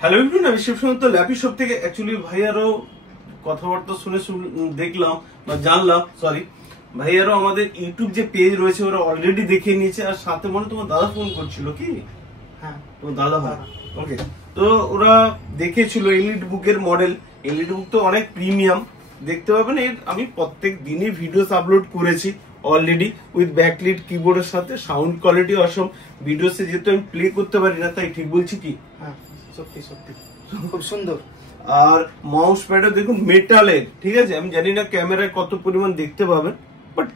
Hello everyone, আমি শিবসন্ত lappy shop থেকে। Actually ভাইয়ারও কথাবার্তা শুনে দেখলাম বা জানলাম, সরি, ভাইয়ারও আমাদের ইউটিউব যে পেজ রয়েছে ওরা অলরেডি দেখে নিয়েছে। আর সাথে মনে তোমার দাদা ফোন করছিল কি? হ্যাঁ, তোমার দাদা ভাই। ওকে, তো ওরা দেখেছিল এলিট বুকের মডেল। এলিট বুক তো অনেক প্রিমিয়াম, দেখতে পাবেন। এর আমি প্রত্যেক দিনই ভিডিওস আপলোড করেছি অলরেডি উইথ ব্যাকলিট কিবোর্ডের সাথে। সাউন্ড কোয়ালিটি অসম। ভিডিওসে যেহেতু আমি প্লে করতে পারি না, তাই ঠিক বলছি কি? হ্যাঁ, সত্যি সত্যি খুব সুন্দর। আর মাউস প্যাডও দেখুন মেটালের, ঠিক আছে। আমি জানি না ক্যামেরায় কত পরিমাণ দেখতে পাবেন, বাট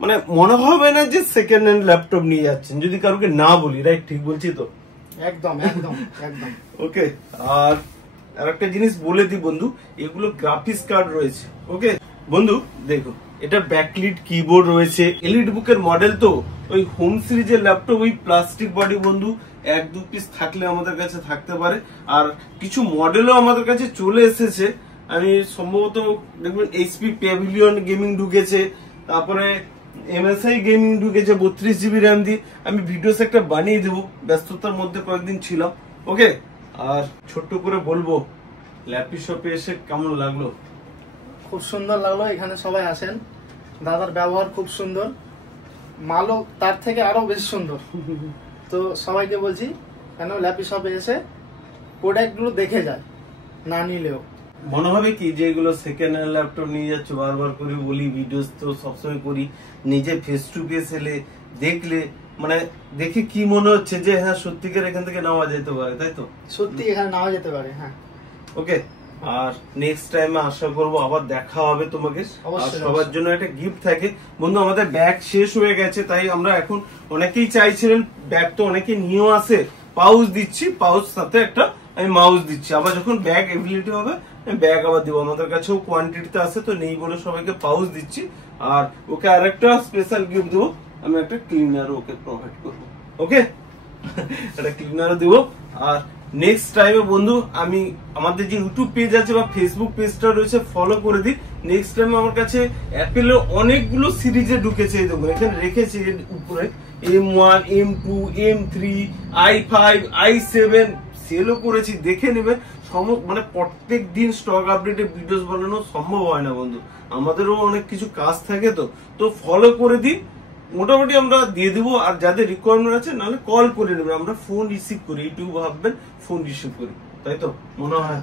মানে মনে হবে না যে সেকেন্ড হ্যান্ড ল্যাপটপ নিয়ে যাচ্ছেন, যদি কারোকে না বলি। রাইট, ঠিক বলছি তো? একদম একদম একদম। ওকে, আর একটা জিনিস বলে দিই বন্ধু, এগুলো গ্রাফিক্স কার্ড রয়েছে। ওকে বন্ধু, দেখো এটা ব্যাকলিট কিবোর্ড রয়েছে। এলিট বুকের মডেল তো ওই হোম সিরিজের ল্যাপটপ, ওই প্লাস্টিক বডি বন্ধু, এক দু পিস থাকলে আমাদের কাছে থাকতে পারে। আর কিছু মডেলও আমাদের কাছে চলে এসেছে। আমি সম্ভবত দেখবেন এইচপি প্যাভিলিয়ন গেমিং ঢুকেছে, তারপরে MSI গেমিং ঢুকেছে 32 GB র্যাম দিয়ে। আমি ভিডিওস একটা বানিয়ে দেবো, ব্যস্ততার মধ্যে কয়েকদিন ছিলাম। ওকে, আর ছোট্ট করে বলবো ল্যাপি শপে এসে কেমন লাগলো? খুব সুন্দর লাগলো। এখানে সবাই আসেন, দাদার ব্যবহার খুব সুন্দর, মালও তার থেকে আরো বেশি সুন্দর। তো সবাইকে বলছি কেন ল্যাপি শপে এসে প্রোডাক্ট গুলো দেখে যায়, না নিলেও। মনে হবে কি যে এগুলো সেকেন্ড হ্যান্ড ল্যাপটপ নিয়ে যাচ্ছ। বারবার করে বলি, ভিডিওস তো সবসময় করি, নিজে ফেস টু ফেস এলে দেখলে মানে দেখে কি মনে হচ্ছে যে হ্যাঁ সত্যিকার এখান থেকে নেওয়া যেতে পারে, তাই তো? সত্যি এখানে নেওয়া যেতে পারে। হ্যাঁ, ওকে, আর নেক্সট টাইমে আশা করবো আবার দেখা হবে তোমাকে। আর সবার জন্য একটা গিফট থাকে বন্ধু। আমাদের ব্যাগ শেষ হয়ে গেছে, তাই আমরা এখন, অনেকেই চাইছিলেন ব্যাগ, তো অনেকে নিয়েও আসে, পাউচ দিচ্ছি, পাউচ সাথে একটা আমি মাউস দিচ্ছি। আবার যখন ব্যাগ এবিলিটি হবে আমি ব্যাগ আবার দিব। আমাদের কাছেও কোয়ান্টিটিতে আছে, তো নেই বলে সবাইকে পাউচ দিচ্ছি। আর ওকে আরেকটা স্পেশাল গিফট দেবো, আমি একটা ক্লিনারও ওকে প্রোভাইড করবো। ওকে, একটা ক্লিনারও দিব। আর নেক্সট টাইমে বন্ধু আমি আমাদের যে ইউটিউব পেজ আছে বা ফেসবুক পেজটা রয়েছে ফলো করে দিই। নেক্সট টাইমে আমার কাছে অ্যাপেলের অনেকগুলো সিরিজে ঢুকেছে, এই দেখুন এখানে রেখেছি উপরে, M1, M2, M3, i5, i7 সেলও করেছি, দেখে নেবেন। মানে প্রত্যেক দিন স্টক আপডেটে ভিডিওস বানানো সম্ভব হয় না বন্ধু, আমাদেরও অনেক কিছু কাজ থাকে। তো ফলো করে দিই, মোটামুটি আমরা দিয়ে দেবো। আর যাদের রিকোয়ারমেন্ট আছে নাহলে কল করে নেবেন, আমরা ফোন রিসিভ করি। ইউটিউব ভাববেন ফোন রিসিভ করি, তাই তো মনে হয়?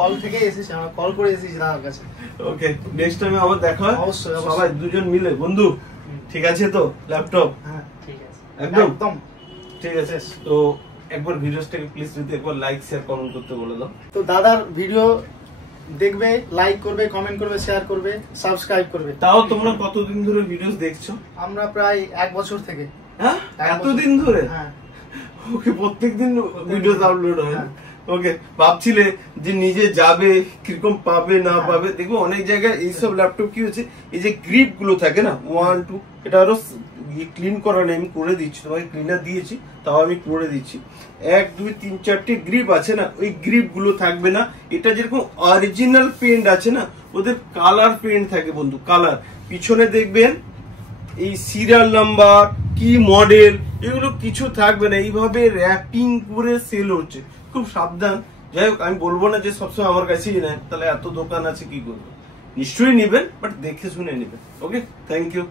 কল থেকে এসেছি, আমরা কল করে এসেছি দাদার কাছে। ওকে, নেক্সট টাইমে আবার দেখা হয় অবশ্যই, সবাই দুজন মিলে বন্ধু। ঠিক আছে তো? ল্যাপটপ হ্যাঁ ঠিক আছে, একদম একদম ঠিক আছে। তো একবার ভিডিওসটাকে প্লিজ যদি একবার লাইক শেয়ার কমেন্ট করতে বলে দাও। তো দাদার ভিডিও দেখবে, লাইক করবে, কমেন্ট করবে, শেয়ার করবে, সাবস্ক্রাইব করবে। তাও তোমরা কতদিন ধরে ভিডিওস দেখছো? আমরা প্রায় 1 বছর থেকে। হ্যাঁ, এতদিন ধরে? হ্যাঁ। ওকে, প্রত্যেকদিন ভিডিওস আপলোড হয়। ওকে, ভাবছিলে যে নিজে যাবে কিরকম পাবে না পাবে। দেখবো অনেক জায়গায় এইসব ল্যাপটপ কি হচ্ছে, এই যে গ্রিপ গুলো থাকে না 1 2, এটা আরো ক্লিন করা নেই, আমি করে দিচ্ছি তোমাকে, ক্লিনার দিয়েছি তাও আমি করে দিচ্ছি। 1 2 3 4টে গ্রিপ আছে না, ওই গ্রিপ গুলো থাকবে না। এটা যেরকম অরিজিনাল পেন্ট আছে না, ওদের কালার পেন্ট থাকে বন্ধু, কালার। পিছনে দেখবেন এই সিরিয়াল নাম্বার, কি মডেল, এগুলো কিছু থাকবে না। এইভাবে র্যাপিং করে সেল হচ্ছে, খুব সাবধান। যাই হোক, আমি বলবো না যে সবসময় আমার কাছেই নেন, তাহলে এত দোকান আছে কি করবো। নিশ্চয়ই নিবেন, বাট দেখে শুনে নিবেন। ওকে, থ্যাংক ইউ।